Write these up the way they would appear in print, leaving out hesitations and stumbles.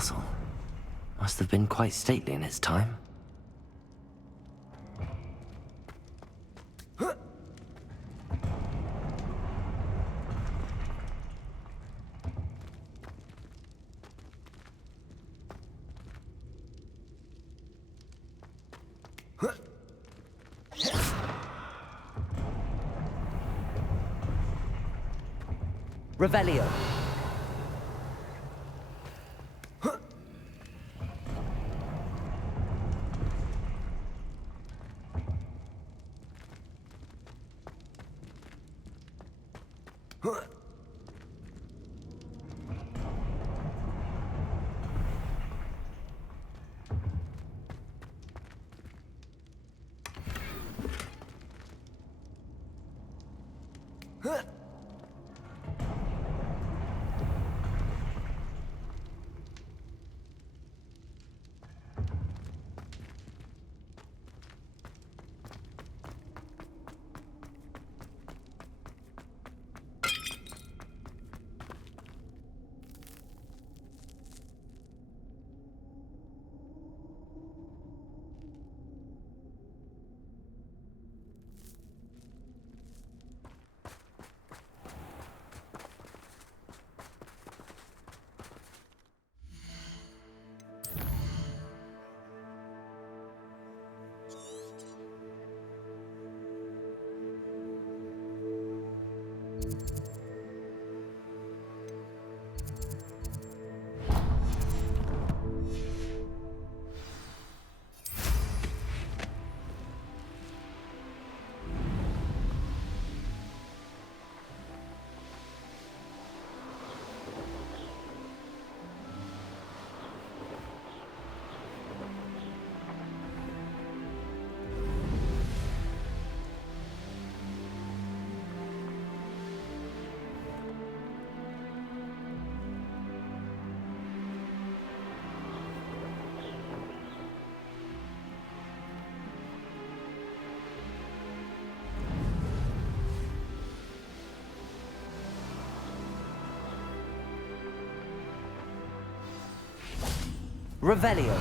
castle. Must have been quite stately in its time. Revelio. Revelio.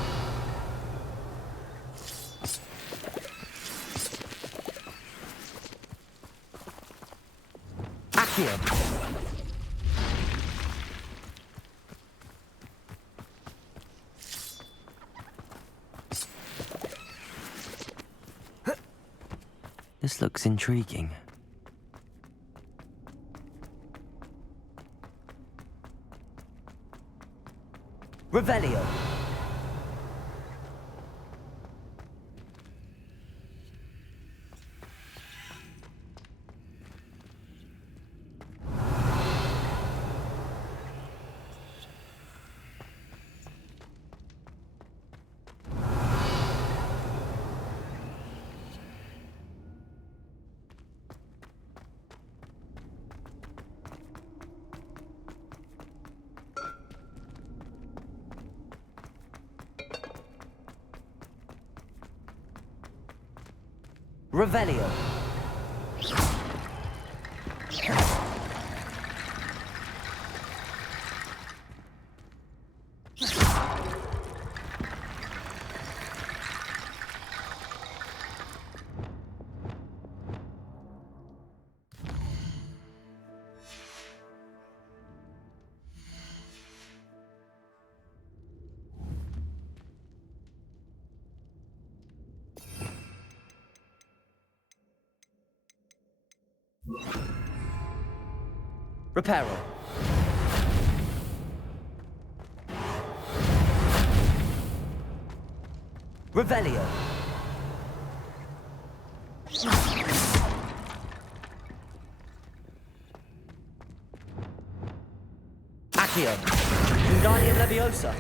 Accio. This looks intriguing. Revelio. Revelio. Reparo. Revelio. Accio. Wingardium Leviosa.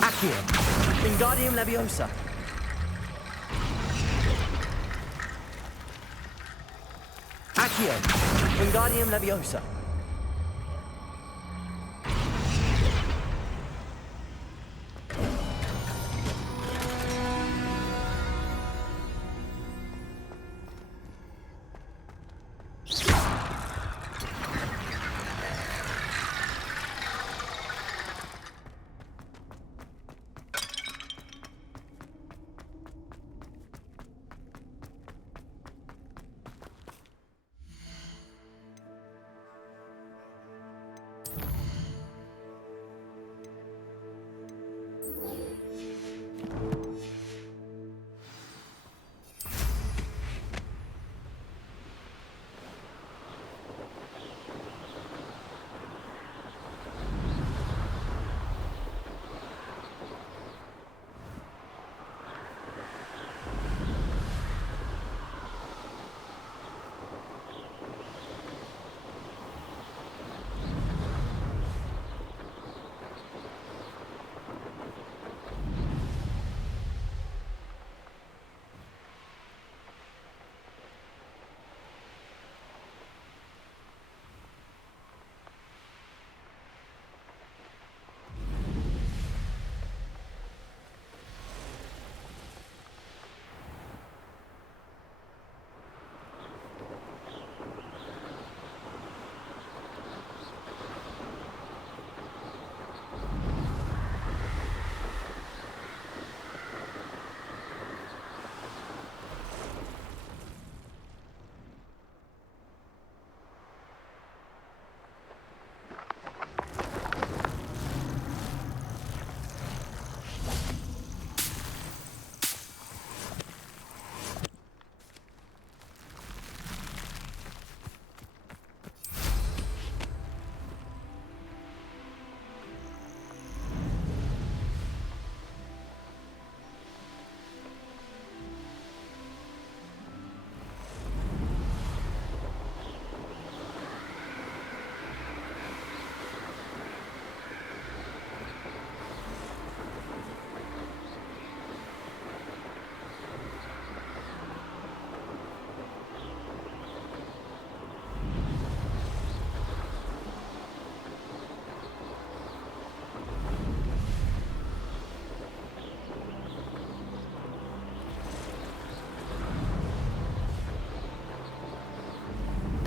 Accio. Wingardium Leviosa. Accio. Wingardium Leviosa.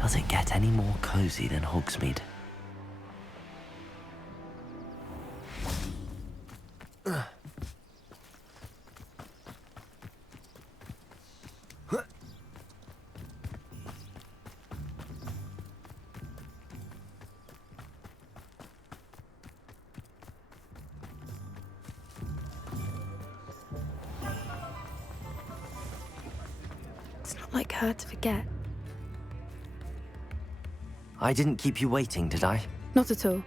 Does it get any more cozy than Hogsmeade? It's not like her to forget. I didn't keep you waiting, did I? Not at all.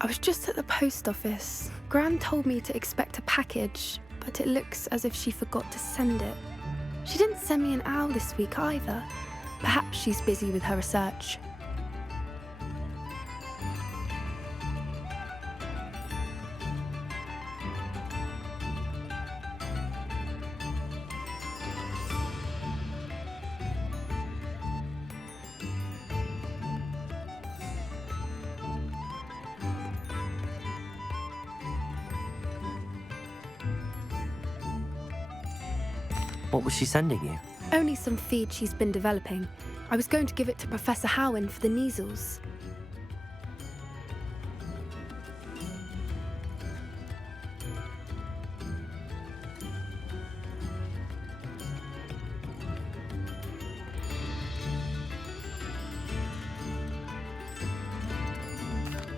I was just at the post office. Gran told me to expect a package, but it looks as if she forgot to send it. She didn't send me an owl this week either. Perhaps she's busy with her research. What was she sending you? Only some feed she's been developing. I was going to give it to Professor Howen for the measles.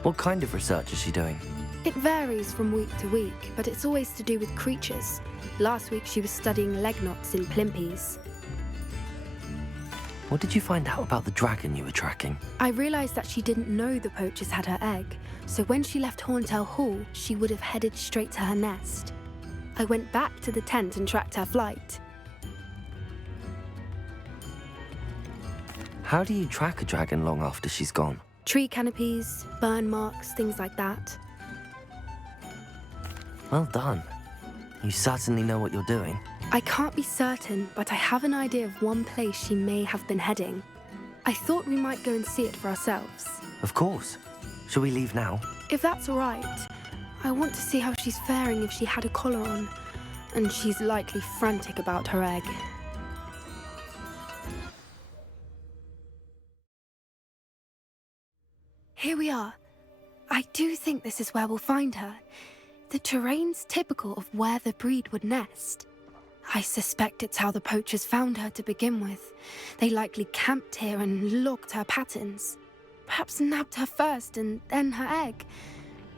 What kind of research is she doing? It varies from week to week, but it's always to do with creatures. Last week she was studying leg knots in plimpies. What did you find out about the dragon you were tracking? I realised that she didn't know the poachers had her egg, so when she left Horntail Hall, she would have headed straight to her nest. I went back to the tent and tracked her flight. How do you track a dragon long after she's gone? Tree canopies, burn marks, things like that. Well done. You certainly know what you're doing. I can't be certain, but I have an idea of one place she may have been heading. I thought we might go and see it for ourselves. Of course. Shall we leave now? If that's all right, I want to see how she's faring if she had a collar on. And she's likely frantic about her egg. Here we are. I do think this is where we'll find her. The terrain's typical of where the breed would nest. I suspect it's how the poachers found her to begin with. They likely camped here and logged her patterns. Perhaps nabbed her first and then her egg.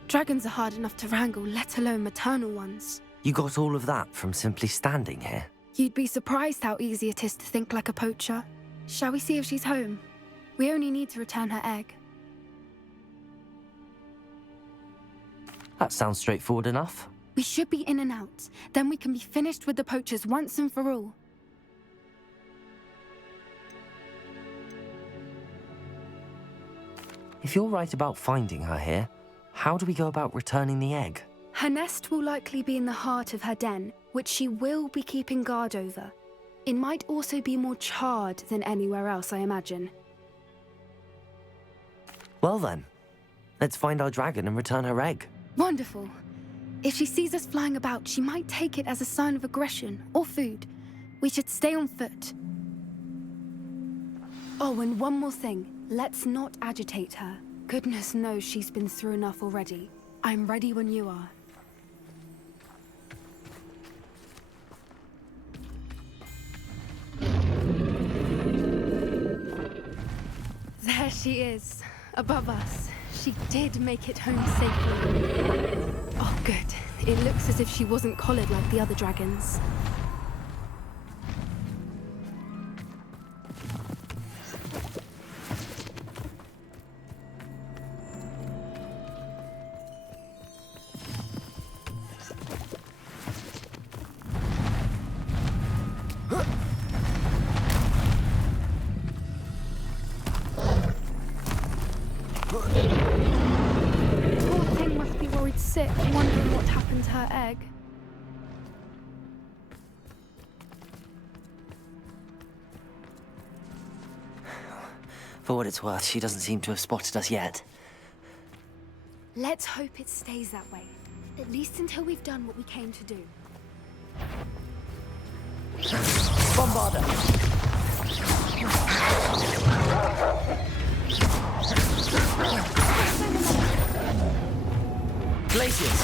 Dragons are hard enough to wrangle, let alone maternal ones. You got all of that from simply standing here? You'd be surprised how easy it is to think like a poacher. Shall we see if she's home? We only need to return her egg. That sounds straightforward enough. We should be in and out. Then we can be finished with the poachers once and for all. If you're right about finding her here, how do we go about returning the egg? Her nest will likely be in the heart of her den, which she will be keeping guard over. It might also be more charred than anywhere else, I imagine. Well then, let's find our dragon and return her egg. Wonderful. If she sees us flying about, she might take it as a sign of aggression or food. We should stay on foot. Oh, and one more thing. Let's not agitate her. Goodness knows she's been through enough already. I'm ready when you are. There she is, above us. She did make it home safely. Oh, good. It looks as if she wasn't collared like the other dragons. Sick, wondering what happened to her egg. For what it's worth, she doesn't seem to have spotted us yet. Let's hope it stays that way. At least until we've done what we came to do. Bombarder! Glaciers!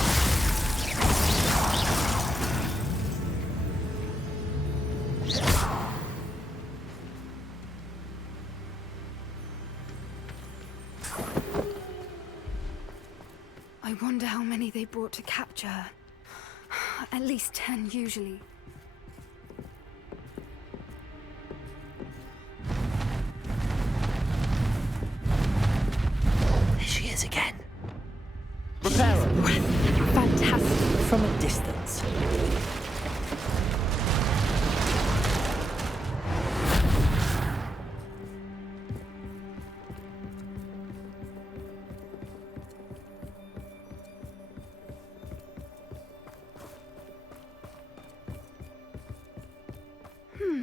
I wonder how many they brought to capture her. At least 10 usually. There she is again. Repair her. Fantastic. From a distance.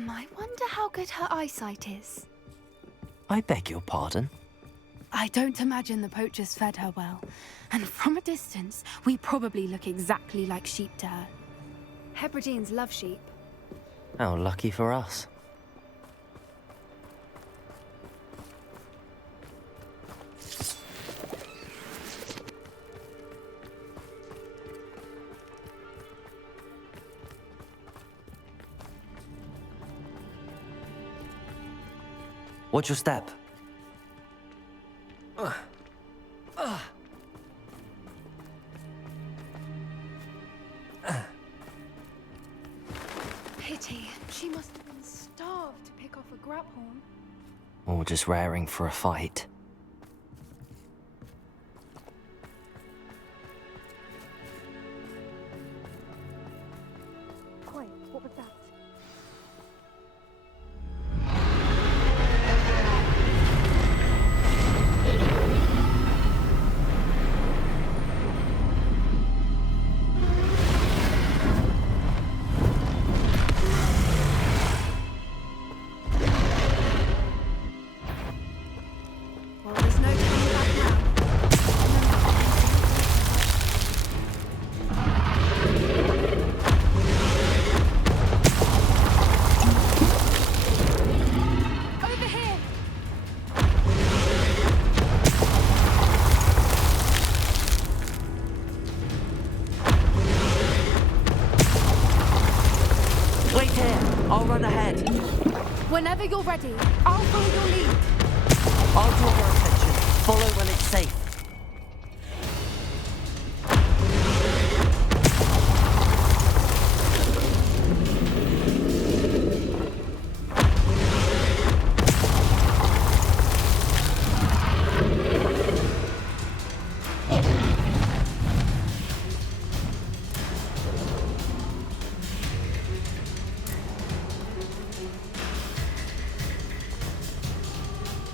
I wonder how good her eyesight is. I beg your pardon? I don't imagine the poachers fed her well. And from a distance, we probably look exactly like sheep to her. Hebrideans love sheep. How lucky for us. Watch your step. Pity. She must have been starved to pick off a grabhorn. Or just raring for a fight. Quiet. What was that? Well, there's no turning back now. Over here! Wait here. I'll run ahead. Whenever you're ready, I'll follow your lead. I'll draw her attention. Follow when it's safe.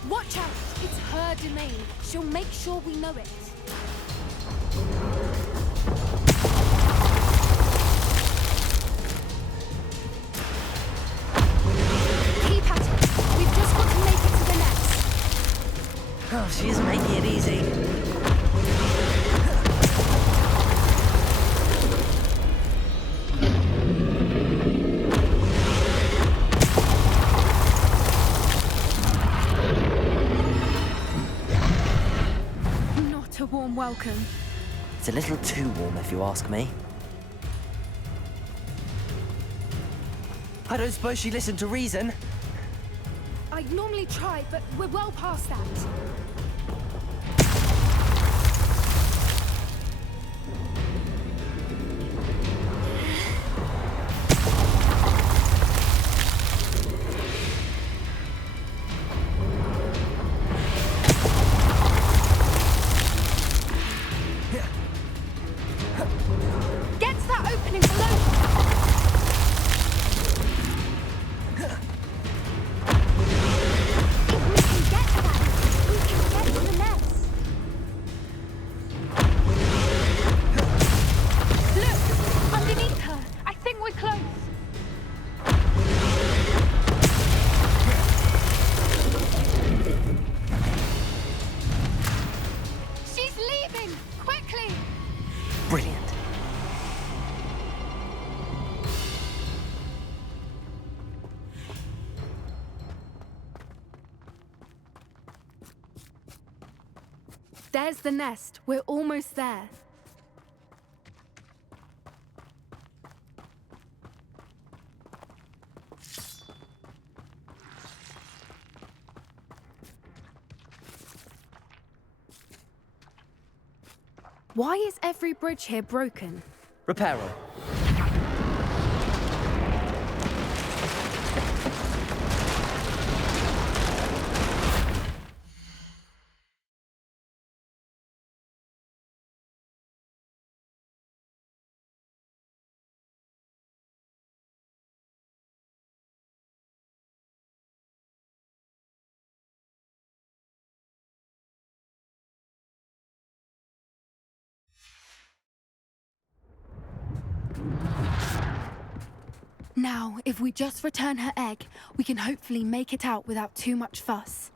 Watch out! It's her domain. She'll make sure we know it. Keep at it. We've just got to make it to the nest. Oh, she isn't making it easy. Not a warm welcome. It's a little too warm if you ask me. I don't suppose she listened to reason. I normally try, but we're well past that. Get to that opening below. If we can get to that, we can get there's the nest. We're almost there. Why is every bridge here broken? Repair her. Now, if we just return her egg, we can hopefully make it out without too much fuss.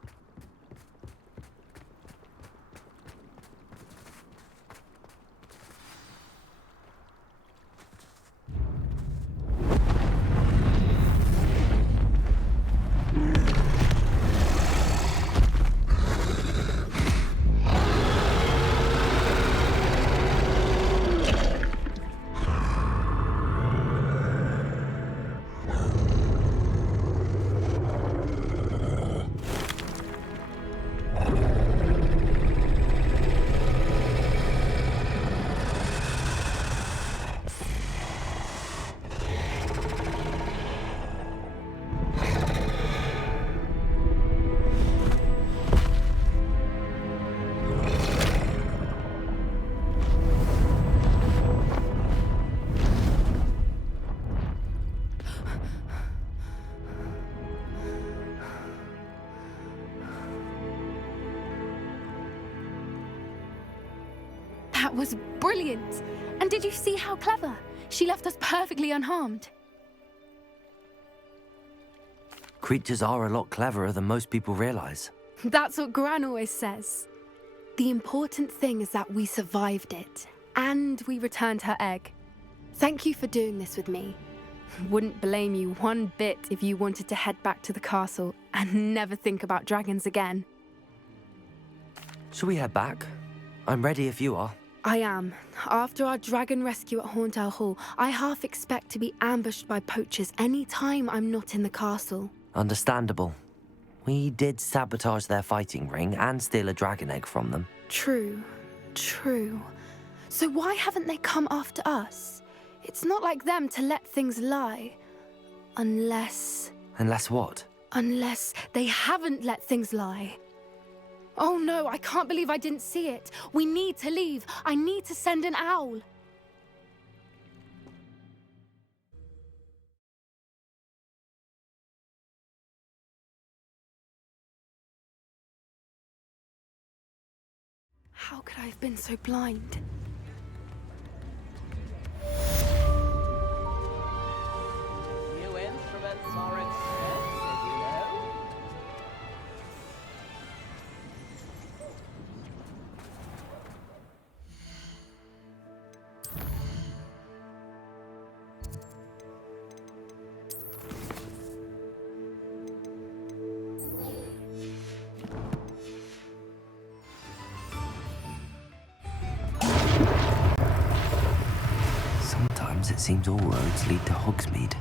That was brilliant! And did you see how clever? She left us perfectly unharmed. Creatures are a lot cleverer than most people realize. That's what Gran always says. The important thing is that we survived it, and we returned her egg. Thank you for doing this with me. Wouldn't blame you one bit if you wanted to head back to the castle and never think about dragons again. Shall we head back? I'm ready if you are. I am. After our dragon rescue at Hauntowl Hall, I half expect to be ambushed by poachers any time I'm not in the castle. Understandable. We did sabotage their fighting ring and steal a dragon egg from them. True. So why haven't they come after us? It's not like them to let things lie. Unless what? Unless they haven't let things lie. Oh no, I can't believe I didn't see it. We need to leave. I need to send an owl. How could I have been so blind? New instruments are expensive, you know. Sometimes it seems all roads lead to Hogsmeade.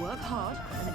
Work hard and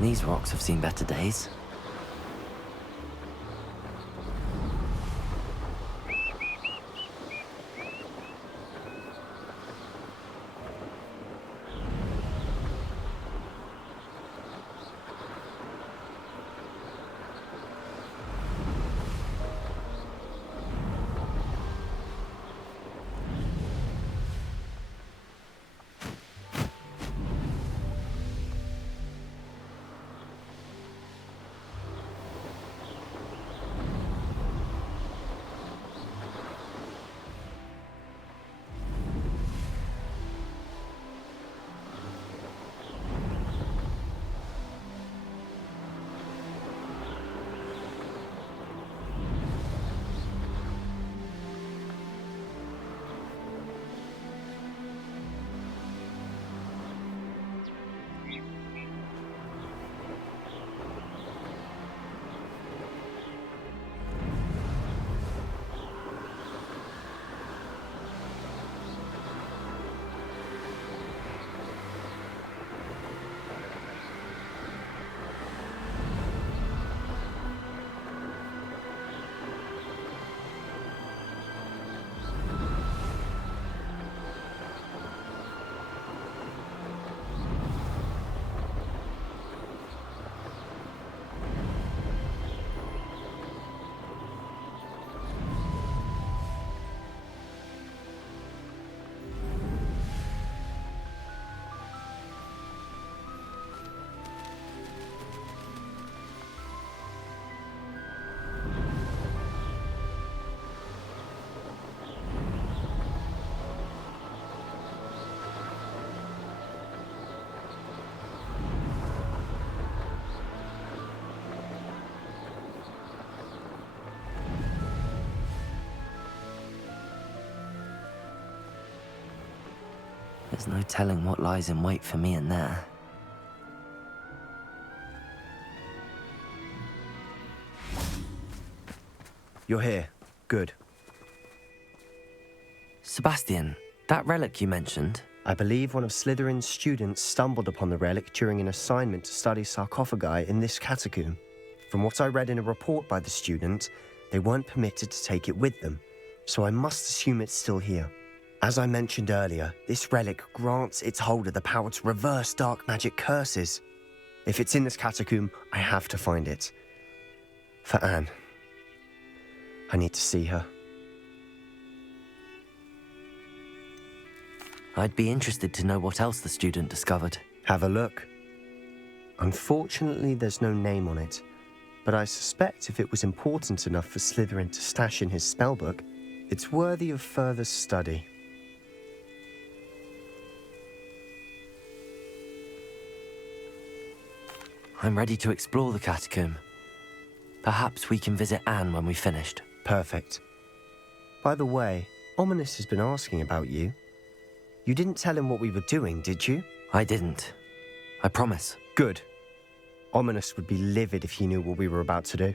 These rocks have seen better days. There's no telling what lies in wait for me in there. You're here. Good. Sebastian, that relic you mentioned, I believe one of Slytherin's students stumbled upon the relic during an assignment to study sarcophagi in this catacomb. From what I read in a report by the student, they weren't permitted to take it with them, so I must assume it's still here. As I mentioned earlier, this relic grants its holder the power to reverse dark magic curses. If it's in this catacomb, I have to find it. For Anne. I need to see her. I'd be interested to know what else the student discovered. Have a look. Unfortunately, there's no name on it, but I suspect if it was important enough for Slytherin to stash in his spellbook, it's worthy of further study. I'm ready to explore the catacomb. Perhaps we can visit Anne when we've finished. Perfect. By the way, Ominous has been asking about you. You didn't tell him what we were doing, did you? I didn't. I promise. Good. Ominous would be livid if he knew what we were about to do.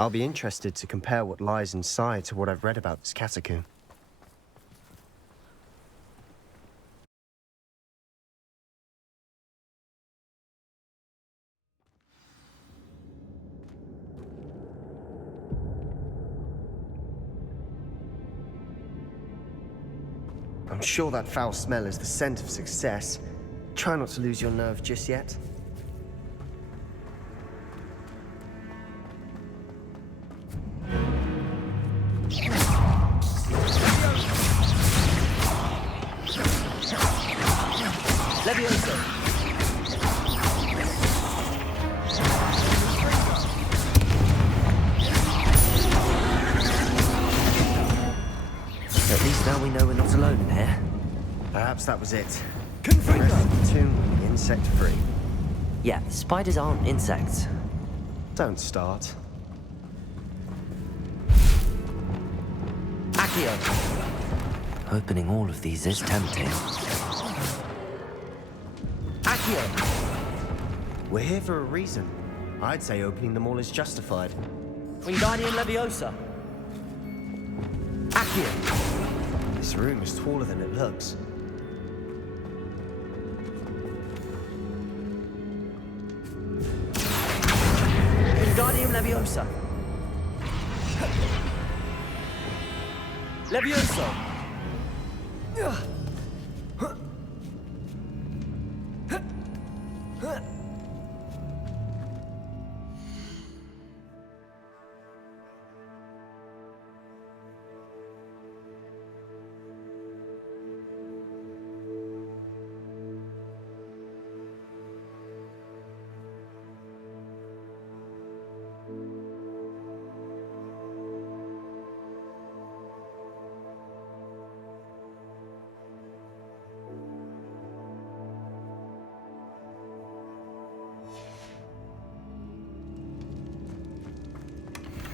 I'll be interested to compare what lies inside to what I've read about this catacomb. I'm sure that foul smell is the scent of success. Try not to lose your nerve just yet. At least now we know we're not alone in here. Perhaps that was it. The rest of the tomb will be insect-free. Yeah, spiders aren't insects. Don't start. Accio! Opening all of these is tempting. Accio! We're here for a reason. I'd say opening them all is justified. Wingardium Leviosa. Accio! This room is taller than it looks. Wingardium Leviosa. Levioso.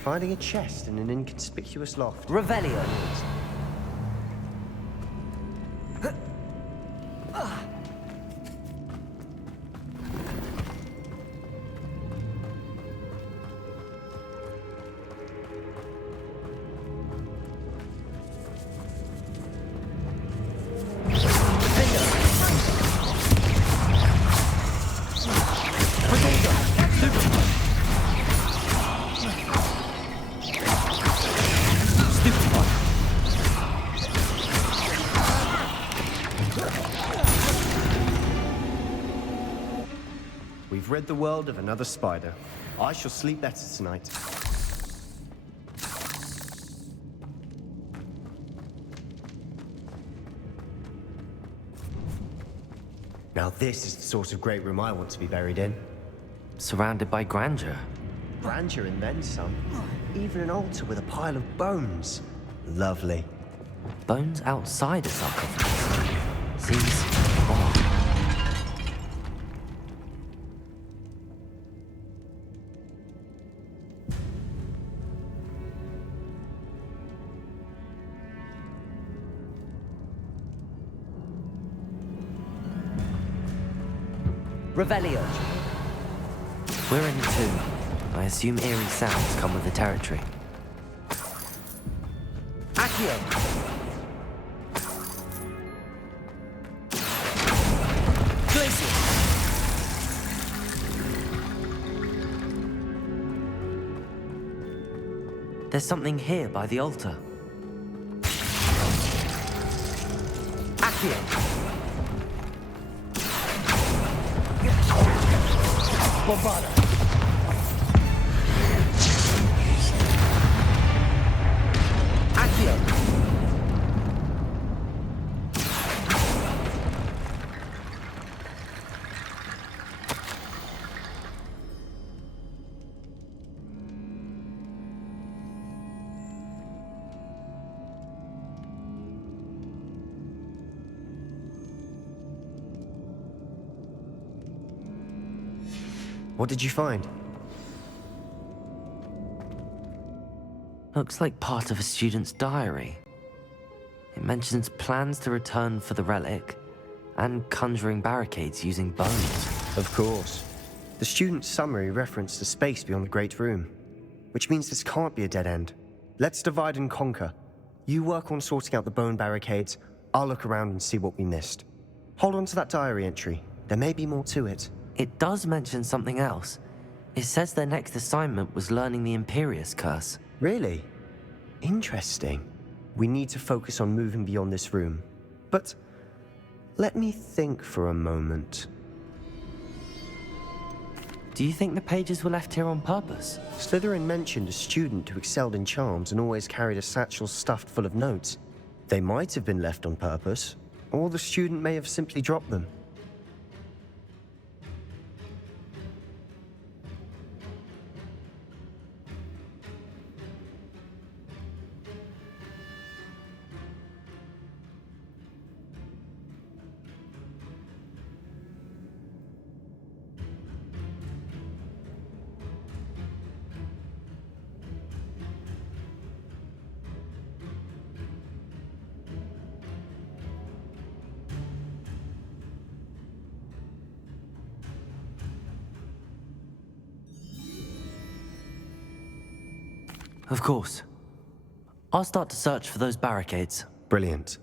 Finding a chest in an inconspicuous loft. Revelio! We've rid the world of another spider. I shall sleep better tonight. Now this is the sort of great room I want to be buried in. Surrounded by grandeur. Grandeur and then some. Even an altar with a pile of bones. Lovely. Bones outside a sarcophagus. Seems odd. Revelio. We're in a tomb. I assume eerie sounds come with the territory. Accio. Glacius. There's something here by the altar. Accio. Bombada. Accio. What did you find? Looks like part of a student's diary. It mentions plans to return for the relic and conjuring barricades using bones. Of course. The student's summary referenced a space beyond the Great Room, which means this can't be a dead end. Let's divide and conquer. You work on sorting out the bone barricades, I'll look around and see what we missed. Hold on to that diary entry. There may be more to it. It does mention something else. It says their next assignment was learning the Imperius Curse. Really? Interesting. We need to focus on moving beyond this room. But let me think for a moment. Do you think the pages were left here on purpose? Slytherin mentioned a student who excelled in charms and always carried a satchel stuffed full of notes. They might have been left on purpose, or the student may have simply dropped them. Of course. I'll start to search for those barricades. Brilliant.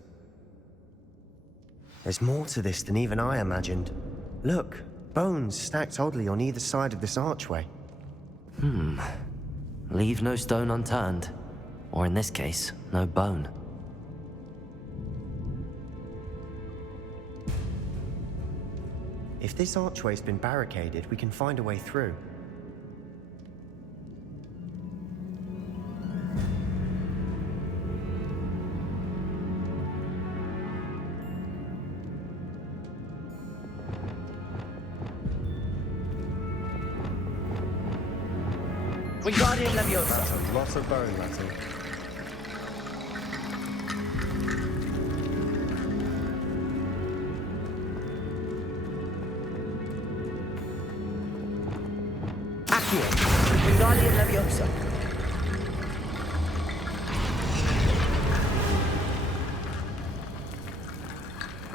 There's more to this than even I imagined. Look, bones stacked oddly on either side of this archway. Leave no stone unturned. Or in this case, no bone. If this archway's been barricaded, we can find a way through. Wingardium Leviosa. That's a lot of bone, Matty. Accio. Wingardium Leviosa.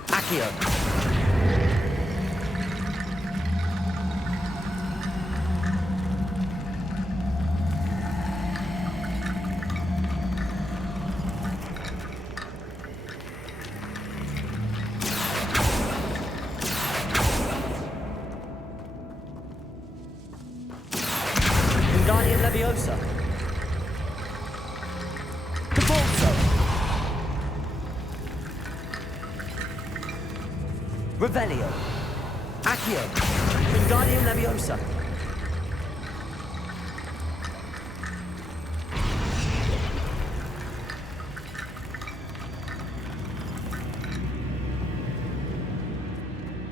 Accio. Wingardium Leviosa. Devolso. Revelio. Accio. Wingardium Leviosa.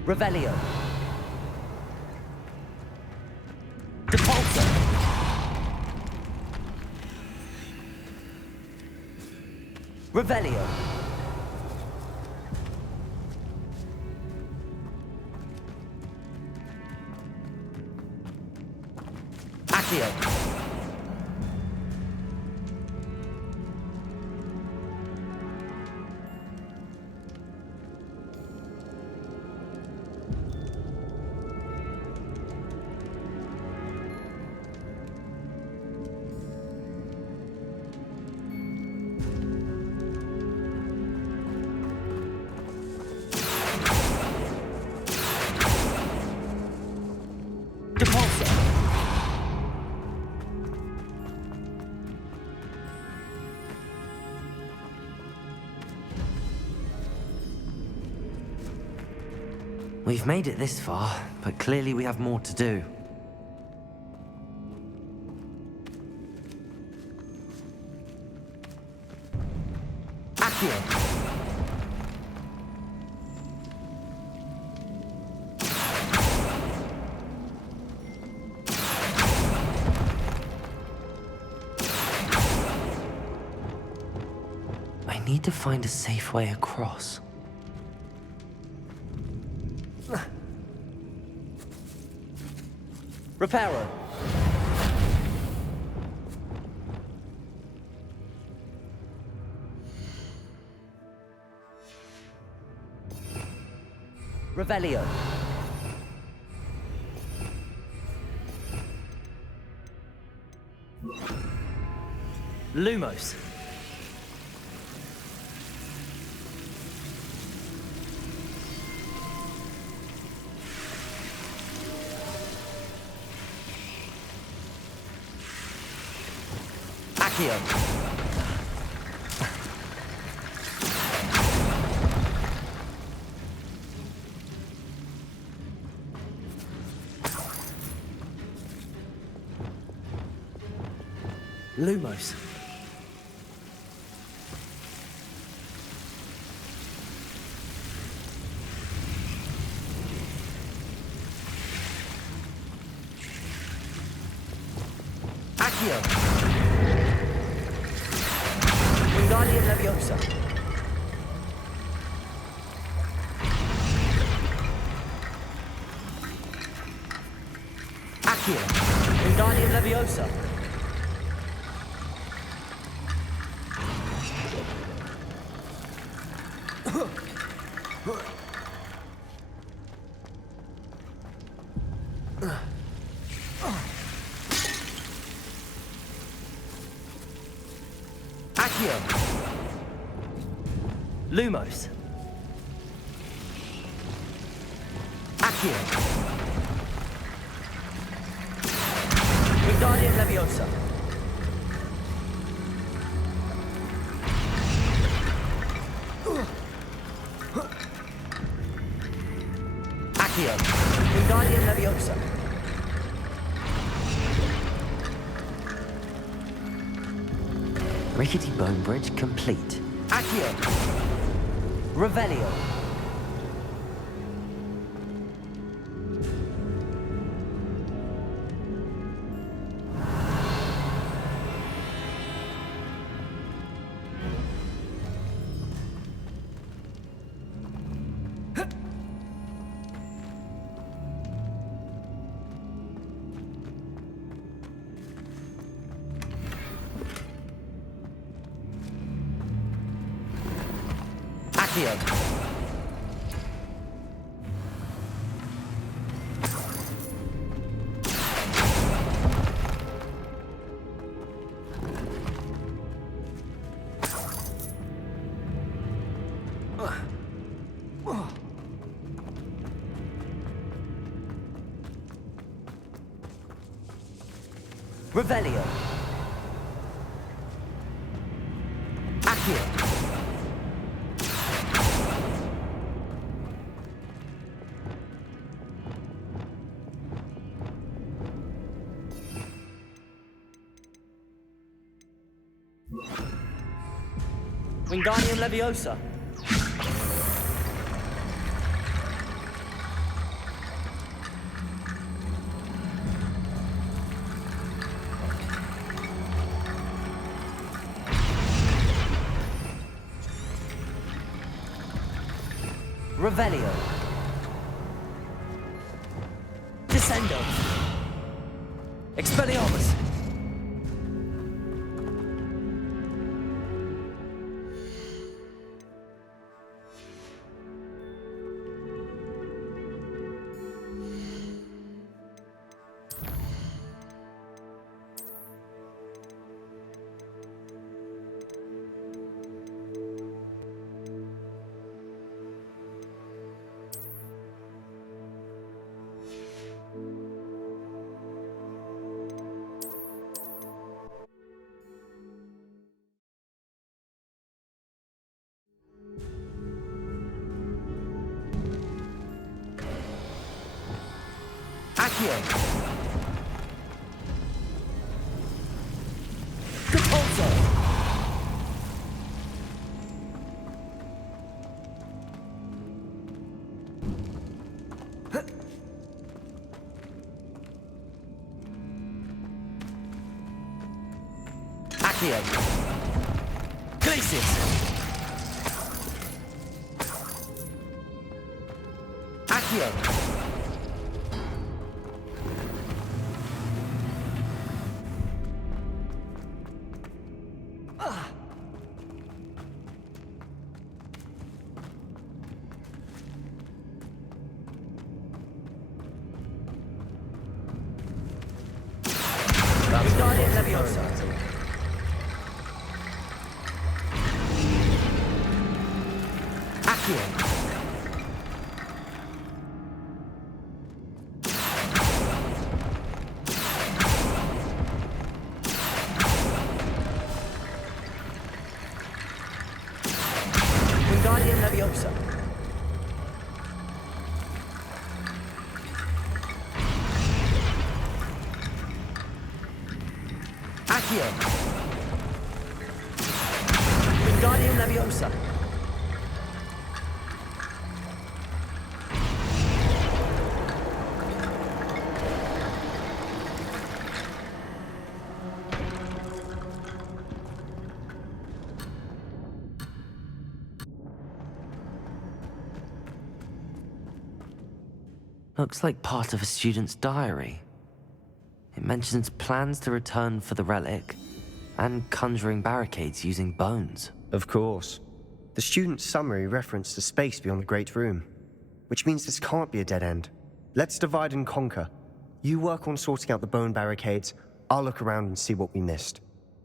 Revelio. Depulso. Revelio. Accio. Depulso. We've made it this far, but clearly we have more to do. Accio. I need to find a safe way across. Reparo. Revelio. Lumos. Accio. Lumos. Accio. Wingardium Leviosa. Accio. Wingardium Leviosa. Accio. Lumos. Accio. Wingardium Leviosa. Accio. Wingardium Leviosa. Rickety bone bridge complete. Accio. Revelio. Accio. Revelio. Accio. Wingardium Leviosa. Revelio. Descendo. Expelliarmus. Accio. Compulso. Accio. Glacis. Accio. Wingardium Leviosa. Accio. Wingardium Leviosa. Accio. Wingardium Leviosa. Looks like part of a student's diary. It mentions plans to return for the relic and conjuring barricades using bones. Of course. The student's summary referenced a space beyond the Great Room, which means this can't be a dead end. Let's divide and conquer. You work on sorting out the bone barricades, I'll look around and see what we missed.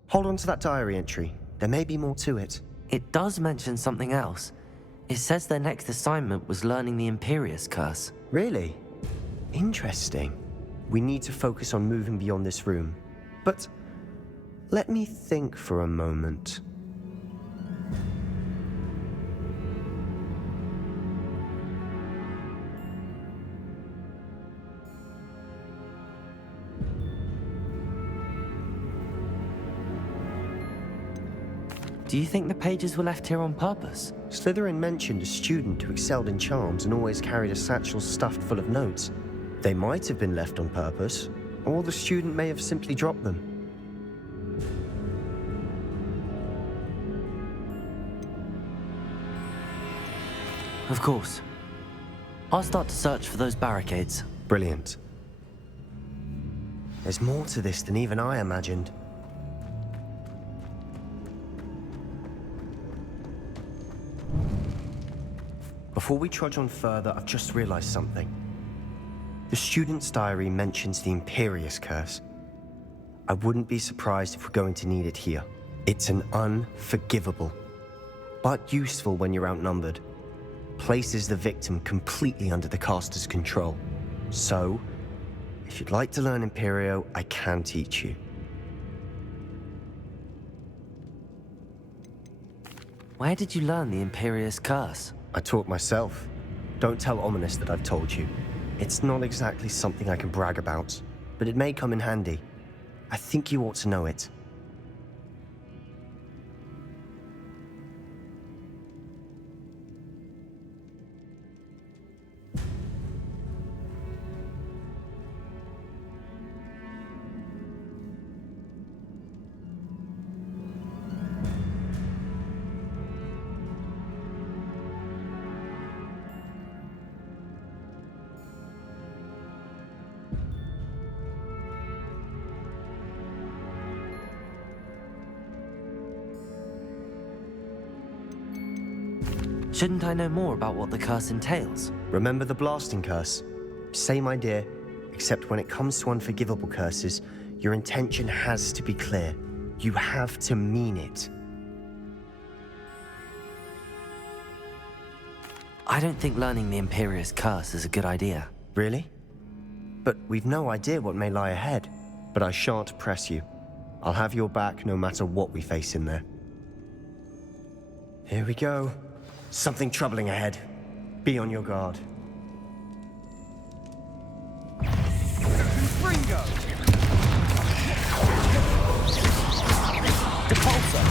Hold on to that diary entry. There may be more to it. It does mention something else. It says their next assignment was learning the Imperious Curse. Really? Interesting. We need to focus on moving beyond this room. But let me think for a moment. Do you think the pages were left here on purpose? Slytherin mentioned a student who excelled in charms and always carried a satchel stuffed full of notes. They might have been left on purpose, or the student may have simply dropped them. Of course. I'll start to search for those barricades. Brilliant. There's more to this than even I imagined. Before we trudge on further, I've just realized something. The student's diary mentions the Imperious Curse. I wouldn't be surprised if we're going to need it here. It's an unforgivable, but useful when you're outnumbered. Places the victim completely under the caster's control. So, if you'd like to learn Imperio, I can teach you. Where did you learn the Imperious Curse? I taught myself. Don't tell Ominous that I've told you. It's not exactly something I can brag about, but it may come in handy. I think you ought to know it. Shouldn't I know more about what the curse entails? Remember the blasting curse? Same idea, except when it comes to unforgivable curses, your intention has to be clear. You have to mean it. I don't think learning the Imperious Curse is a good idea. Really? But we've no idea what may lie ahead. But I shan't press you. I'll have your back no matter what we face in there. Here we go. Something troubling ahead. Be on your guard. Ringo! Depulsor!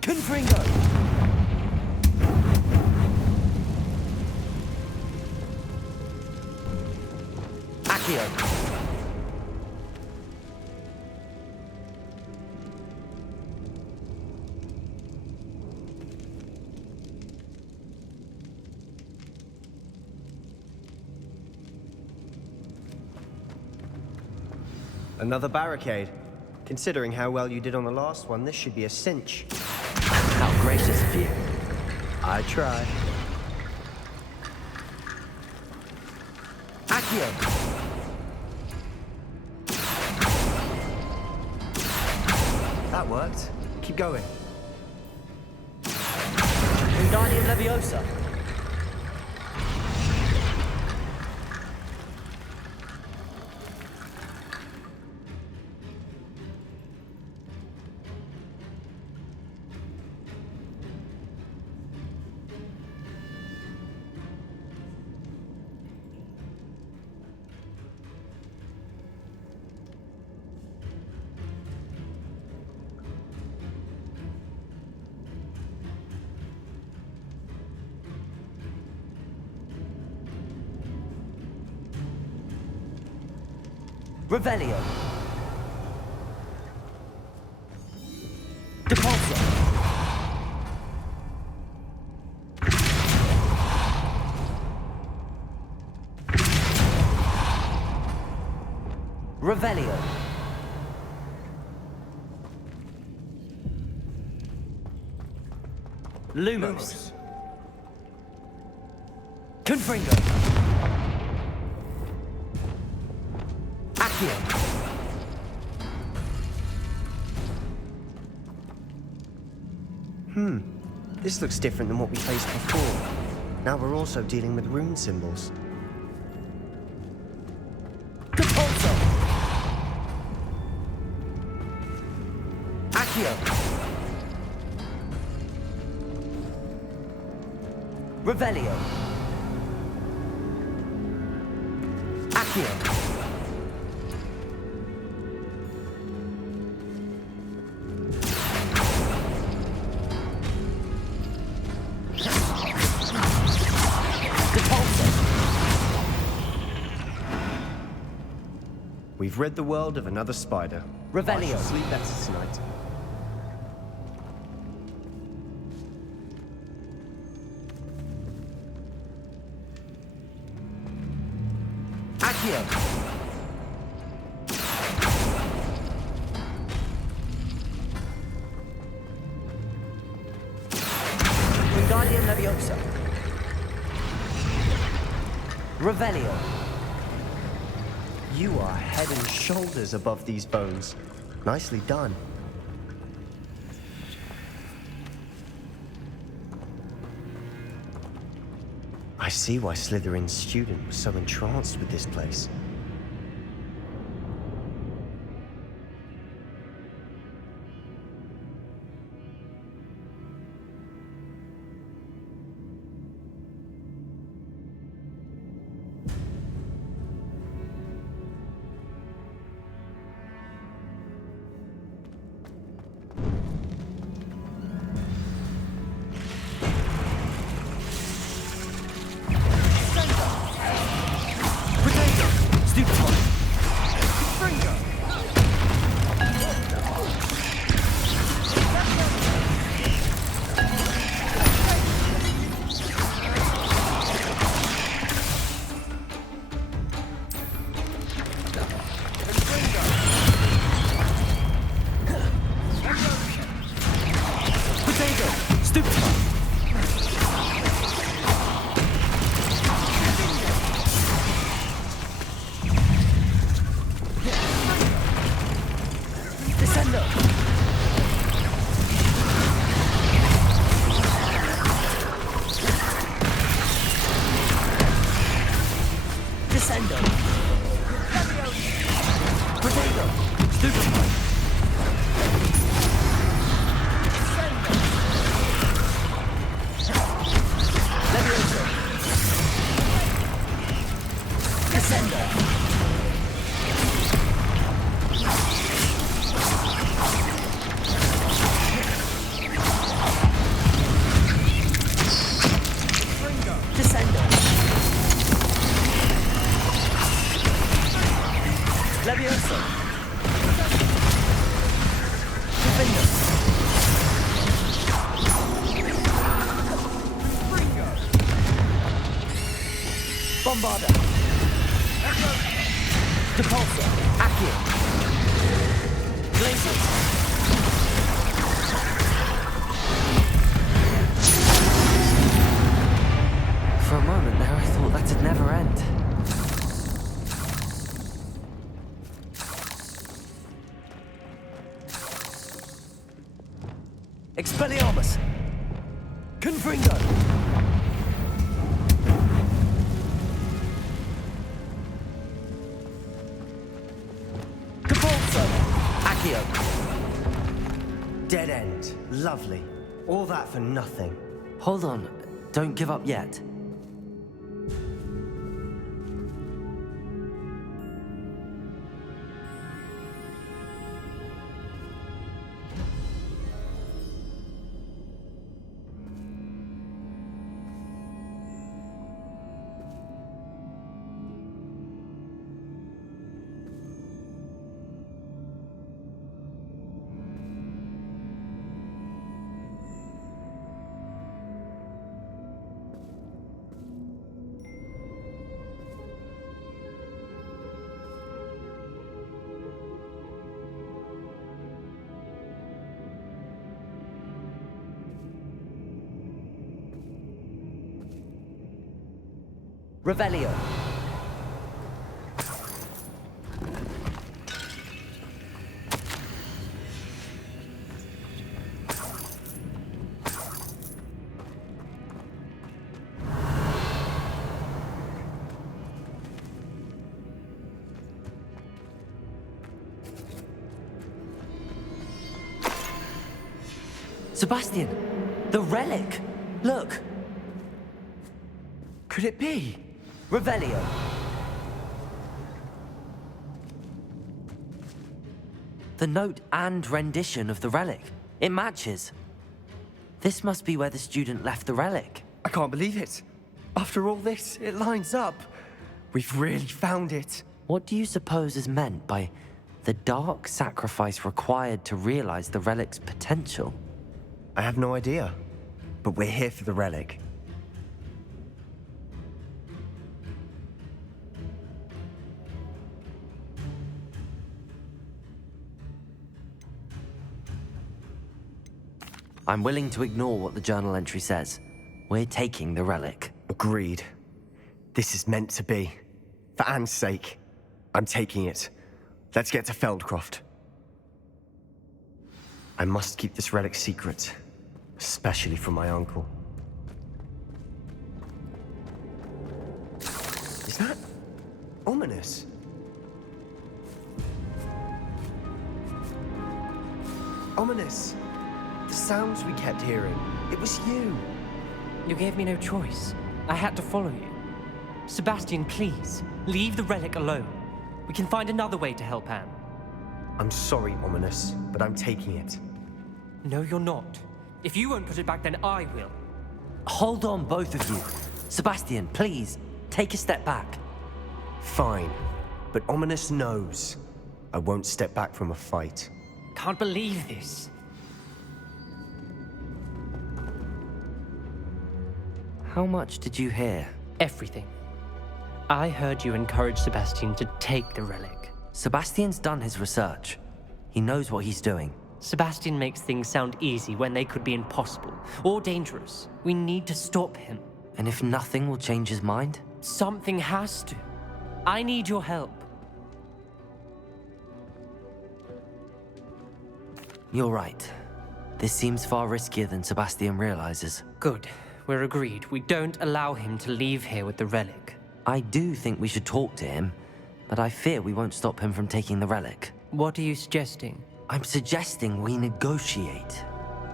Confringo! Accio! Another barricade. Considering how well you did on the last one, this should be a cinch. How gracious of you. I try. Accio! That worked. Keep going. Wingardium Leviosa. Revelio. Depulsor. Revelio. Lumos. Confringo. Accio. This looks different than what we faced before. Now we're also dealing with rune symbols. Capulso. Accio. Revelio. Accio. We've rid the world of another spider. Revelio. I shall sleep better tonight. Accio. Wingardium Leviosa. Revelio. You are head and shoulders above these bones. Nicely done. I see why Slytherin's student was so entranced with this place. Bombarda. Depulso. Accio. Glacius. For a moment there, I thought that'd never end. Expelliarmus. Confringo. Capulso. Accio. Dead end. Lovely. All that for nothing. Hold on, don't give up yet. Revelio. Sebastian! The relic! Look! Could it be? Revelio. The note and rendition of the relic. It matches. This must be where the student left the relic. I can't believe it. After all this, it lines up. We've really found it. What do you suppose is meant by the dark sacrifice required to realize the relic's potential? I have no idea, but we're here for the relic. I'm willing to ignore what the journal entry says. We're taking the relic. Agreed. This is meant to be. For Anne's sake, I'm taking it. Let's get to Feldcroft. I must keep this relic secret, especially from my uncle. Is that ominous? Ominous! The sounds we kept hearing. It was you. You gave me no choice. I had to follow you. Sebastian, please, leave the relic alone. We can find another way to help Anne. I'm sorry, Ominous, but I'm taking it. No, you're not. If you won't put it back, then I will. Hold on, both of you. Sebastian, please, take a step back. Fine, but Ominous knows I won't step back from a fight. Can't believe this. How much did you hear? Everything. I heard you encourage Sebastian to take the relic. Sebastian's done his research. He knows what he's doing. Sebastian makes things sound easy when they could be impossible or dangerous. We need to stop him. And if nothing will change his mind? Something has to. I need your help. You're right. This seems far riskier than Sebastian realizes. Good. We're agreed. We don't allow him to leave here with the relic. I do think we should talk to him, but I fear we won't stop him from taking the relic. What are you suggesting? I'm suggesting we negotiate.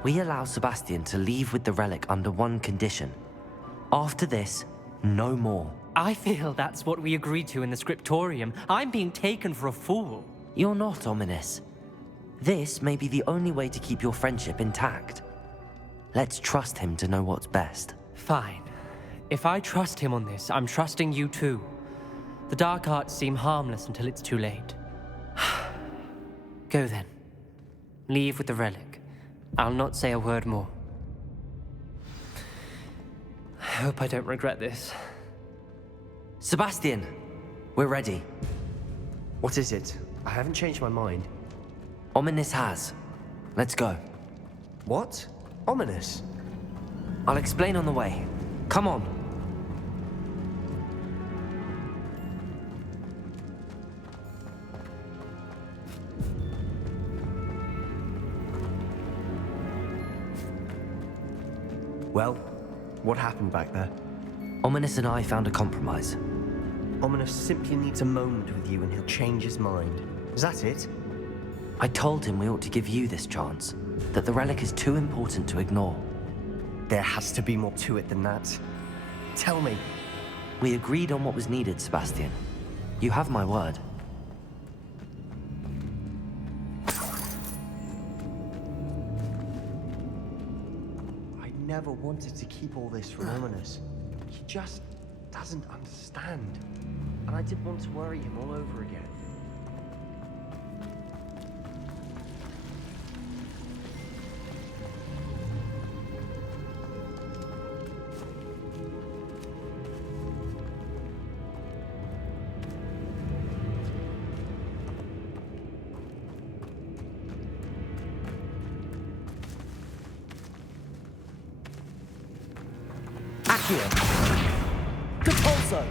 We allow Sebastian to leave with the relic under one condition. After this, no more. I feel that's what we agreed to in the scriptorium. I'm being taken for a fool. You're not, Ominous. This may be the only way to keep your friendship intact. Let's trust him to know what's best. Fine. If I trust him on this, I'm trusting you too. The dark arts seem harmless until it's too late. Go then. Leave with the relic. I'll not say a word more. I hope I don't regret this. Sebastian, we're ready. What is it? I haven't changed my mind. Ominous has. Let's go. What? Ominous? I'll explain on the way. Come on. Well, what happened back there? Ominous and I found a compromise. Ominous simply needs a moment with you and he'll change his mind. Is that it? I told him we ought to give you this chance, that the relic is too important to ignore. There has to be more to it than that. Tell me. We agreed on what was needed, Sebastian. You have my word. I never wanted to keep all this from Ominous. He just doesn't understand. And I didn't want to worry him all over again. Accio. Compulso.